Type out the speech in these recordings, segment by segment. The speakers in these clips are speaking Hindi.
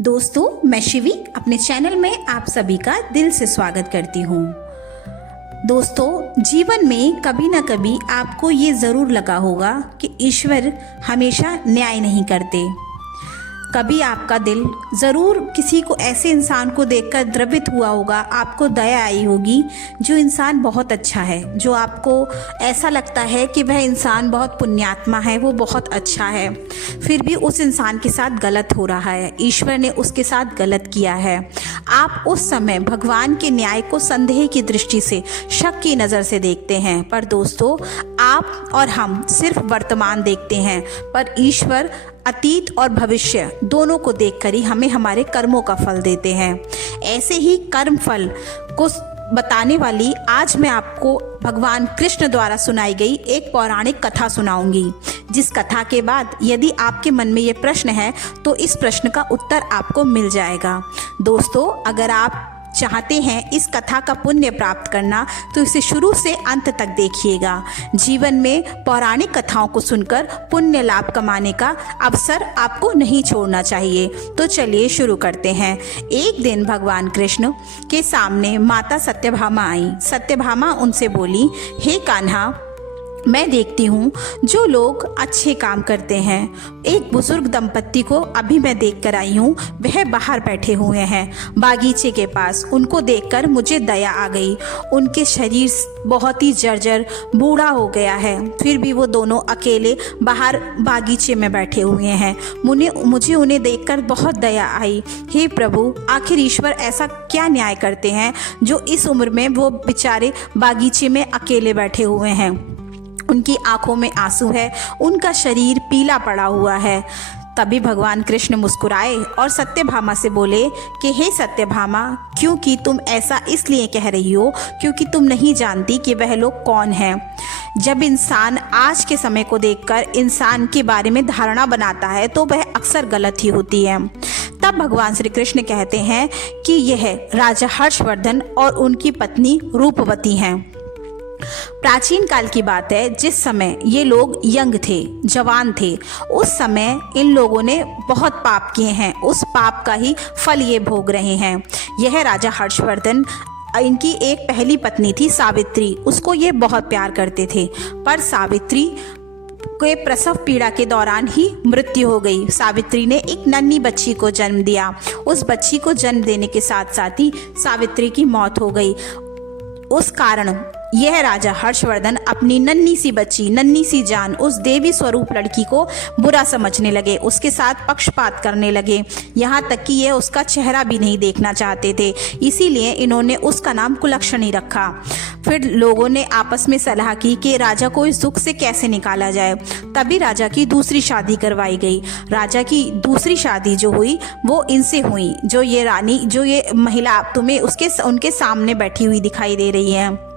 दोस्तों, मैं शिवी अपने चैनल में आप सभी का दिल से स्वागत करती हूँ। दोस्तों, जीवन में कभी ना कभी आपको ये ज़रूर लगा होगा कि ईश्वर हमेशा न्याय नहीं करते। कभी आपका दिल ज़रूर किसी को ऐसे इंसान को देखकर द्रवित हुआ होगा, आपको दया आई होगी जो इंसान बहुत अच्छा है, जो आपको ऐसा लगता है कि वह इंसान बहुत पुण्यात्मा है, वो बहुत अच्छा है, फिर भी उस इंसान के साथ गलत हो रहा है, ईश्वर ने उसके साथ गलत किया है। आप उस समय भगवान के न्याय को संदेह की दृष्टि से, शक की नज़र से देखते हैं। पर दोस्तों, आप और हम सिर्फ वर्तमान देखते हैं, पर ईश्वर अतीत और भविष्य दोनों को देखकर ही हमें हमारे कर्मों का फल देते हैं। ऐसे ही कर्म फल को बताने वाली आज मैं आपको भगवान कृष्ण द्वारा सुनाई गई एक पौराणिक कथा सुनाऊंगी, जिस कथा के बाद यदि आपके मन में ये प्रश्न है तो इस प्रश्न का उत्तर आपको मिल जाएगा। दोस्तों, अगर आप चाहते हैं इस कथा का पुण्य प्राप्त करना तो इसे शुरू से अंत तक देखिएगा। जीवन में पौराणिक कथाओं को सुनकर पुण्य लाभ कमाने का अवसर आपको नहीं छोड़ना चाहिए। तो चलिए शुरू करते हैं। एक दिन भगवान कृष्ण के सामने माता सत्यभामा आई। सत्यभामा उनसे बोली, हे कान्हा, मैं देखती हूँ जो लोग अच्छे काम करते हैं। एक बुजुर्ग दंपत्ति को अभी मैं देख कर आई हूँ, वह बाहर बैठे हुए हैं बागीचे के पास। उनको देखकर मुझे दया आ गई। उनके शरीर बहुत ही जर्जर बूढ़ा हो गया है, फिर भी वो दोनों अकेले बाहर बागीचे में बैठे हुए हैं। मुझे उन्हें देखकर बहुत दया आई। हे प्रभु, आखिर ईश्वर ऐसा क्या न्याय करते हैं जो इस उम्र में वो बेचारे बागीचे में अकेले बैठे हुए हैं। उनकी आंखों में आंसू है, उनका शरीर पीला पड़ा हुआ है। तभी भगवान कृष्ण मुस्कुराए और सत्यभामा से बोले कि हे सत्यभामा, क्योंकि तुम ऐसा इसलिए कह रही हो क्योंकि तुम नहीं जानती कि वह लोग कौन हैं। जब इंसान आज के समय को देखकर इंसान के बारे में धारणा बनाता है तो वह अक्सर गलत ही होती है। तब भगवान श्री कृष्ण कहते हैं कि यह राजा हर्षवर्धन और उनकी पत्नी रूपवती हैं। प्राचीन काल की बात है, जिस समय ये लोग यंग थे, जवान थे, उस समय इन लोगों ने बहुत पाप किए हैं। उस पाप का ही फल ये भोग रहे हैं। यह राजा हर्षवर्धन, इनकी एक पहली पत्नी थी सावित्री, उसको ये बहुत प्यार करते थे, पर सावित्री के प्रसव पीड़ा के दौरान ही मृत्यु हो गई। सावित्री ने एक नन्ही बच्ची को जन्म दिया। उस बच्ची को जन्म देने के साथ साथ ही सावित्री की मौत हो गई। उस कारण यह राजा हर्षवर्धन अपनी नन्ही सी बच्ची, नन्ही सी जान, उस देवी स्वरूप लड़की को बुरा समझने लगे, उसके साथ पक्षपात करने लगे, यहाँ तक कि यह उसका चेहरा भी नहीं देखना चाहते थे। इसीलिए इन्होंने उसका नाम कुलक्षणी रखा। फिर लोगों ने आपस में सलाह की कि राजा को इस दुख से कैसे निकाला जाए। तभी राजा की दूसरी शादी करवाई गई। राजा की दूसरी शादी जो हुई वो इनसे हुई, जो ये रानी, जो ये महिला तुम्हें उनके सामने बैठी हुई दिखाई दे रही है।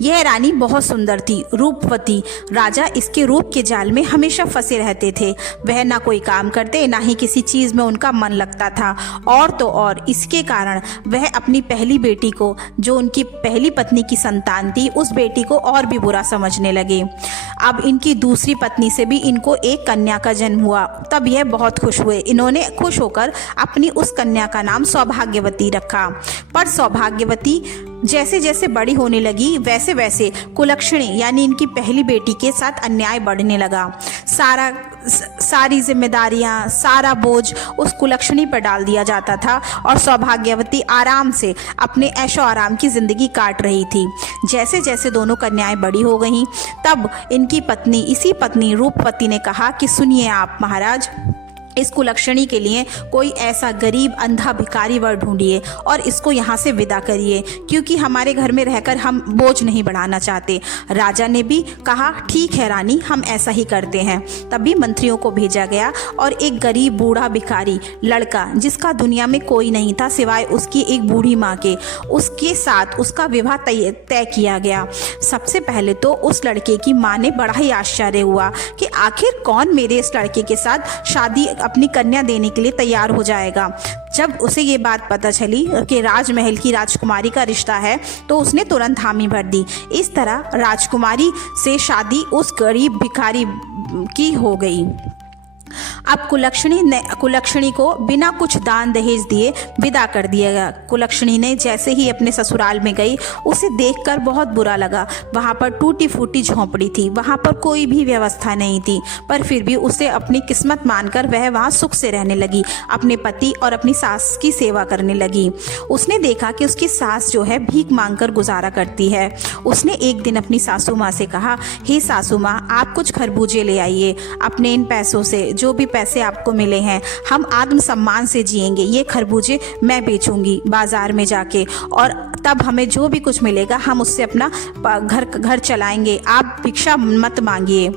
यह रानी बहुत सुंदर थी, रूपवती। राजा इसके रूप के जाल में हमेशा फंसे रहते थे। वह ना कोई काम करते, ना ही किसी चीज़ में उनका मन लगता था। और तो और इसके कारण वह अपनी पहली बेटी को, जो उनकी पहली पत्नी की संतान थी, उस बेटी को और भी बुरा समझने लगे। अब इनकी दूसरी पत्नी से भी इनको एक कन्या का जन्म हुआ। तब यह बहुत खुश हुए। इन्होंने खुश होकर अपनी उस कन्या का नाम सौभाग्यवती रखा। पर सौभाग्यवती जैसे जैसे बड़ी होने लगी, वैसे वैसे कुलक्षणी यानी इनकी पहली बेटी के साथ अन्याय बढ़ने लगा। सारी जिम्मेदारियां, सारा बोझ उस कुलक्षणी पर डाल दिया जाता था और सौभाग्यवती आराम से अपने ऐशो आराम की जिंदगी काट रही थी। जैसे जैसे दोनों कन्याएं बड़ी हो गईं, तब इनकी पत्नी, इसी पत्नी रूपवती ने कहा कि सुनिए आप महाराज, इस कुलक्षणी के लिए कोई ऐसा गरीब अंधा भिखारी वर ढूंढिए और इसको यहाँ से विदा करिए, क्योंकि हमारे घर में रहकर हम बोझ नहीं बढ़ाना चाहते। राजा ने भी कहा, ठीक है रानी, हम ऐसा ही करते हैं। तभी मंत्रियों को भेजा गया और एक गरीब बूढ़ा भिखारी लड़का, जिसका दुनिया में कोई नहीं था सिवाय उसकी एक बूढ़ी माँ के, उसके साथ उसका विवाह तय किया गया। सबसे पहले तो उस लड़के की माँ ने बड़ा ही आश्चर्य हुआ कि आखिर कौन मेरे इस लड़के के साथ शादी अपनी कन्या देने के लिए तैयार हो जाएगा। जब उसे ये बात पता चली कि राजमहल की राजकुमारी का रिश्ता है तो उसने तुरंत हामी भर दी। इस तरह राजकुमारी से शादी उस गरीब भिखारी की हो गई। अब कुलक्षणी को बिना कुछ दान दहेज दिए विदा कर दिया गया। कुलक्षणी ने जैसे ही अपने ससुराल में गई, उसे देखकर बहुत बुरा लगा। वहाँ पर टूटी फूटी झोंपड़ी थी, वहाँ पर कोई भी व्यवस्था नहीं थी, पर फिर भी उसे अपनी किस्मत मानकर वह वहाँ सुख से रहने लगी, अपने पति और अपनी सास की सेवा करने लगी। उसने देखा कि उसकी सास जो है भीख मांगकर गुजारा करती है। उसने एक दिन अपनी सासू माँ से कहा, हे सासू माँ, आप कुछ खरबूजे ले आइए। अपने इन पैसों से, जो भी पैसे आपको मिले हैं, हम आत्मसम्मान से जिएंगे। ये खरबूजे मैं बेचूंगी बाजार में जाके, और तब हमें जो भी कुछ मिलेगा हम उससे अपना घर चलाएंगे। आप भिक्षा मत मांगिए।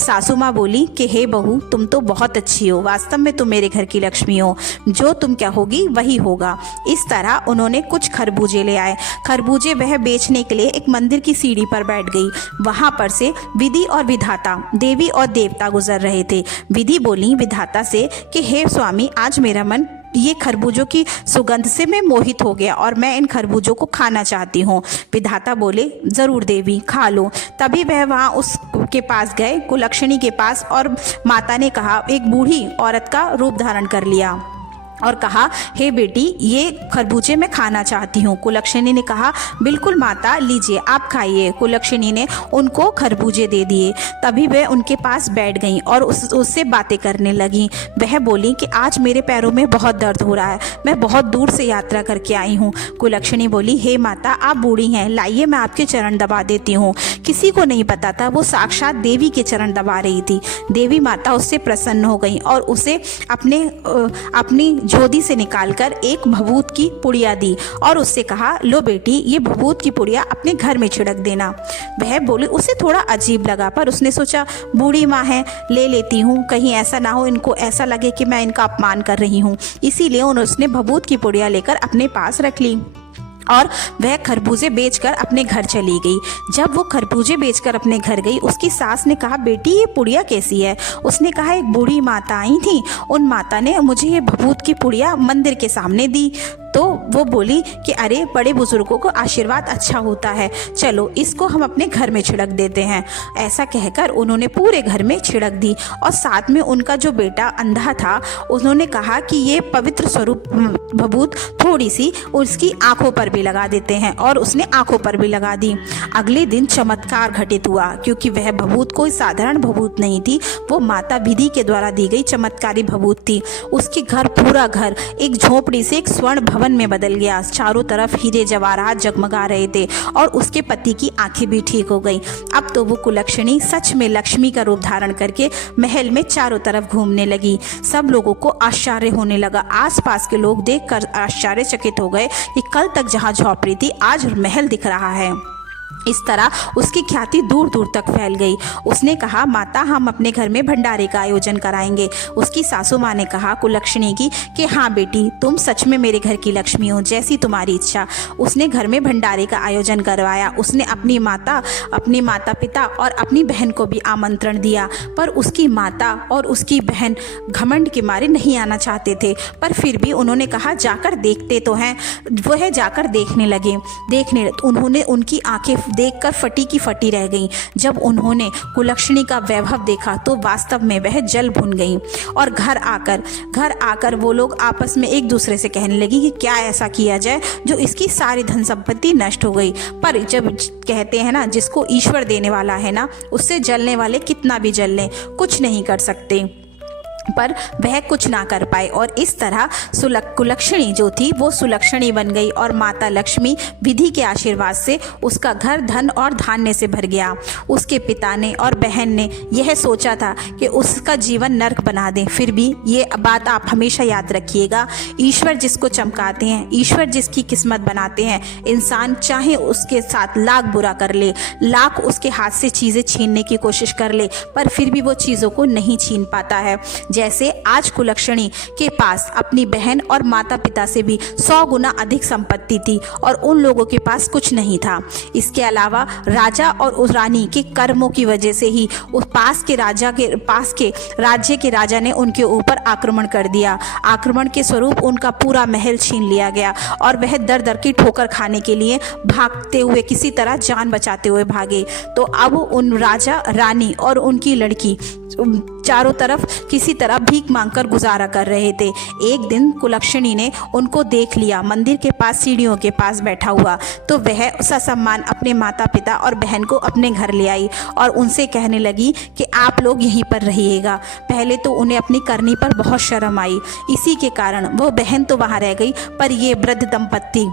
सासू माँ बोली कि हे बहू, तुम तो बहुत अच्छी हो, वास्तव में तुम मेरे घर की लक्ष्मी हो, जो तुम कहोगी वही होगा। इस तरह उन्होंने कुछ खरबूजे ले आए। खरबूजे वह बेचने के लिए एक मंदिर की सीढ़ी पर बैठ गई। वहां पर से विधि और विधाता, देवी और देवता गुजर रहे थे। विधि बोली विधाता से कि हे स्वामी, आज मेरा मन ये खरबूजों की सुगंध से मैं मोहित हो गया और मैं इन खरबूजों को खाना चाहती हूँ। विधाता बोले, ज़रूर देवी, खा लो। तभी वह वहाँ उसके पास गए, कुलक्षणी के पास, और माता ने कहा, एक बूढ़ी औरत का रूप धारण कर लिया और कहा, हे बेटी, ये खरबूजे मैं खाना चाहती हूँ। कुलक्षणी ने कहा, बिल्कुल माता, लीजिए, आप खाइए। कुलक्षणी ने उनको खरबूजे दे दिए। तभी वह उनके पास बैठ गई और उससे बातें करने लगी। वह बोली कि आज मेरे पैरों में बहुत दर्द हो रहा है, मैं बहुत दूर से यात्रा करके आई हूँ। कुलक्षणी बोली, हे माता, आप बूढ़ी हैं, लाइए मैं आपके चरण दबा देती हूँ। किसी को नहीं पता था वो साक्षात देवी के चरण दबा रही थी। देवी माता उससे प्रसन्न हो गई और उसे अपनी झोली से निकालकर एक भभूत की पुड़िया दी और उससे कहा, लो बेटी, ये भभूत की पुड़िया अपने घर में छिड़क देना। वह बोली, उसे थोड़ा अजीब लगा, पर उसने सोचा, बूढ़ी माँ है, ले लेती हूँ, कहीं ऐसा ना हो इनको ऐसा लगे कि मैं इनका अपमान कर रही हूँ। इसीलिए उसने भभूत की पुड़िया लेकर अपने पास रख ली और वह खरबूजे बेचकर अपने घर चली गई। जब वो खरबूजे बेचकर अपने घर गई, उसकी सास ने कहा, बेटी, ये पुड़िया कैसी है? उसने कहा, एक बूढ़ी माता आई थी, उन माता ने मुझे ये भभूत की पुड़िया मंदिर के सामने दी। तो वो बोली कि अरे, बड़े बुजुर्गों को आशीर्वाद अच्छा होता है, चलो इसको हम अपने घर में छिड़क देते हैं। ऐसा कहकर उन्होंने पूरे घर में छिड़क दी और साथ में उनका जो बेटा अंधा था, उन्होंने कहा कि ये पवित्र स्वरूप भभूत थोड़ी सी उसकी आंखों पर भी लगा देते हैं, और उसने आंखों पर भी लगा दी। अगले दिन चमत्कार घटित हुआ, क्योंकि वह भभूत कोई साधारण भभूत नहीं थी, वो माता विधि के द्वारा दी गई चमत्कारी भभूत थी। उसके घर, पूरा घर एक झोपड़ी से एक स्वर्ण भवन में बदल गया। चारों तरफ हीरे जवाहरात जगमगा रहे थे और उसके पति की आंखें भी ठीक हो गई। अब तो वो कुलक्षणी सच में लक्ष्मी का रूप धारण करके महल में चारों तरफ घूमने लगी। सब लोगों को आश्चर्य होने लगा। आसपास के लोग देखकर आश्चर्यचकित हो गए कि कल तक जहां झोपड़ी थी, आज महल दिख रहा है। इस तरह उसकी ख्याति दूर दूर तक फैल गई। उसने कहा, माता, हम अपने घर में भंडारे का आयोजन कराएंगे। उसकी सासू माँ ने कहा कुलक्षणी की कि हाँ बेटी, तुम सच में मेरे घर की लक्ष्मी हो, जैसी तुम्हारी इच्छा। उसने घर में भंडारे का आयोजन करवाया। उसने अपनी माता पिता और अपनी बहन को भी आमंत्रण दिया, पर उसकी माता और उसकी बहन घमंड के मारे नहीं आना चाहते थे, पर फिर भी उन्होंने कहा, जाकर देखते तो हैं। वह जाकर देखने लगे। उन्होंने उनकी आंखें देखकर फटी की फटी रह गईं। जब उन्होंने कुलक्षणी का वैभव देखा तो वास्तव में वह जल भुन गईं और घर आकर वो लोग आपस में एक दूसरे से कहने लगी कि क्या ऐसा किया जाए जो इसकी सारी धन संपत्ति नष्ट हो गई। पर जब कहते हैं ना, जिसको ईश्वर देने वाला है ना, उससे जलने वाले कितना भी जल लें, कुछ नहीं कर सकते। पर वह कुछ ना कर पाए और इस तरह कुलक्षणी जो थी वो सुलक्षणी बन गई और माता लक्ष्मी विधि के आशीर्वाद से उसका घर धन और धान्य से भर गया। उसके पिता ने और बहन ने यह सोचा था कि उसका जीवन नर्क बना दें। फिर भी ये बात आप हमेशा याद रखिएगा, ईश्वर जिसको चमकाते हैं, ईश्वर जिसकी किस्मत बनाते हैं, इंसान चाहे उसके साथ लाख बुरा कर ले, लाख उसके हाथ से चीज़ें छीनने की कोशिश कर ले, पर फिर भी वो चीज़ों को नहीं छीन पाता है। जैसे आज कुलक्षणी के पास अपनी बहन और माता पिता से भी 100 गुना अधिक संपत्ति थी और उन लोगों के पास कुछ नहीं था। इसके अलावा राजा और उस रानी के कर्मों की वजह से ही उस पास के राज्य के राजा ने उनके ऊपर आक्रमण कर दिया। आक्रमण के स्वरूप उनका पूरा महल छीन लिया गया और वह दर दर की ठोकर खाने के लिए भागते हुए किसी तरह जान बचाते हुए भागे। तो अब उन राजा, रानी और उनकी लड़की चारों तरफ किसी तरह भीख मांगकर गुजारा कर रहे थे। एक दिन कुलक्षणी ने उनको देख लिया मंदिर के पास सीढ़ियों के पास बैठा हुआ, तो वह ससम्मान अपने माता पिता और बहन को अपने घर ले आई और उनसे कहने लगी कि आप लोग यहीं पर रहिएगा। पहले तो उन्हें अपनी करनी पर बहुत शर्म आई, इसी के कारण वो बहन तो वहाँ रह गई, पर ये वृद्ध दंपत्ति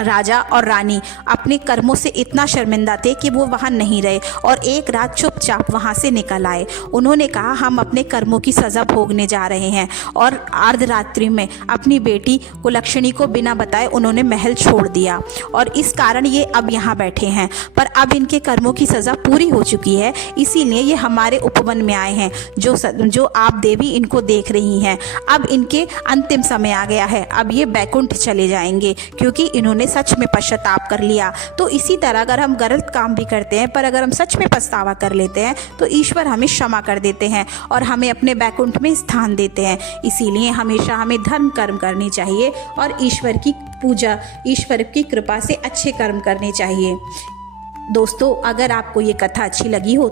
राजा और रानी अपने कर्मों से इतना शर्मिंदा थे कि वो वहाँ नहीं रहे और एक रात चुपचाप वहाँ से निकल आए। उन्होंने कहा हम अपने कर्मों की सज़ा भोगने जा रहे हैं, और अर्धरात्रि में अपनी बेटी कुलक्षणी को बिना बताए उन्होंने महल छोड़ दिया और इस कारण ये अब यहाँ बैठे हैं। पर अब इनके कर्मों की सज़ा पूरी हो चुकी है, इसीलिए ये हमारे उपवन में आए हैं जो आप देवी इनको देख रही हैं। अब इनके अंतिम समय आ गया है, अब ये बैकुंठ चले जाएंगे क्योंकि इन्होंने सच में पश्चाताप कर लिया। तो इसी तरह अगर हम गलत काम भी करते हैं पर अगर हम सच में पछतावा कर लेते हैं तो ईश्वर हमें क्षमा कर देते हैं और हमें अपने बैकुंठ में स्थान देते हैं। इसीलिए हमेशा हमें धर्म कर्म करने चाहिए और ईश्वर की पूजा, ईश्वर की कृपा से अच्छे कर्म करने चाहिए। दोस्तों, अगर आपको ये कथा अच्छी लगी हो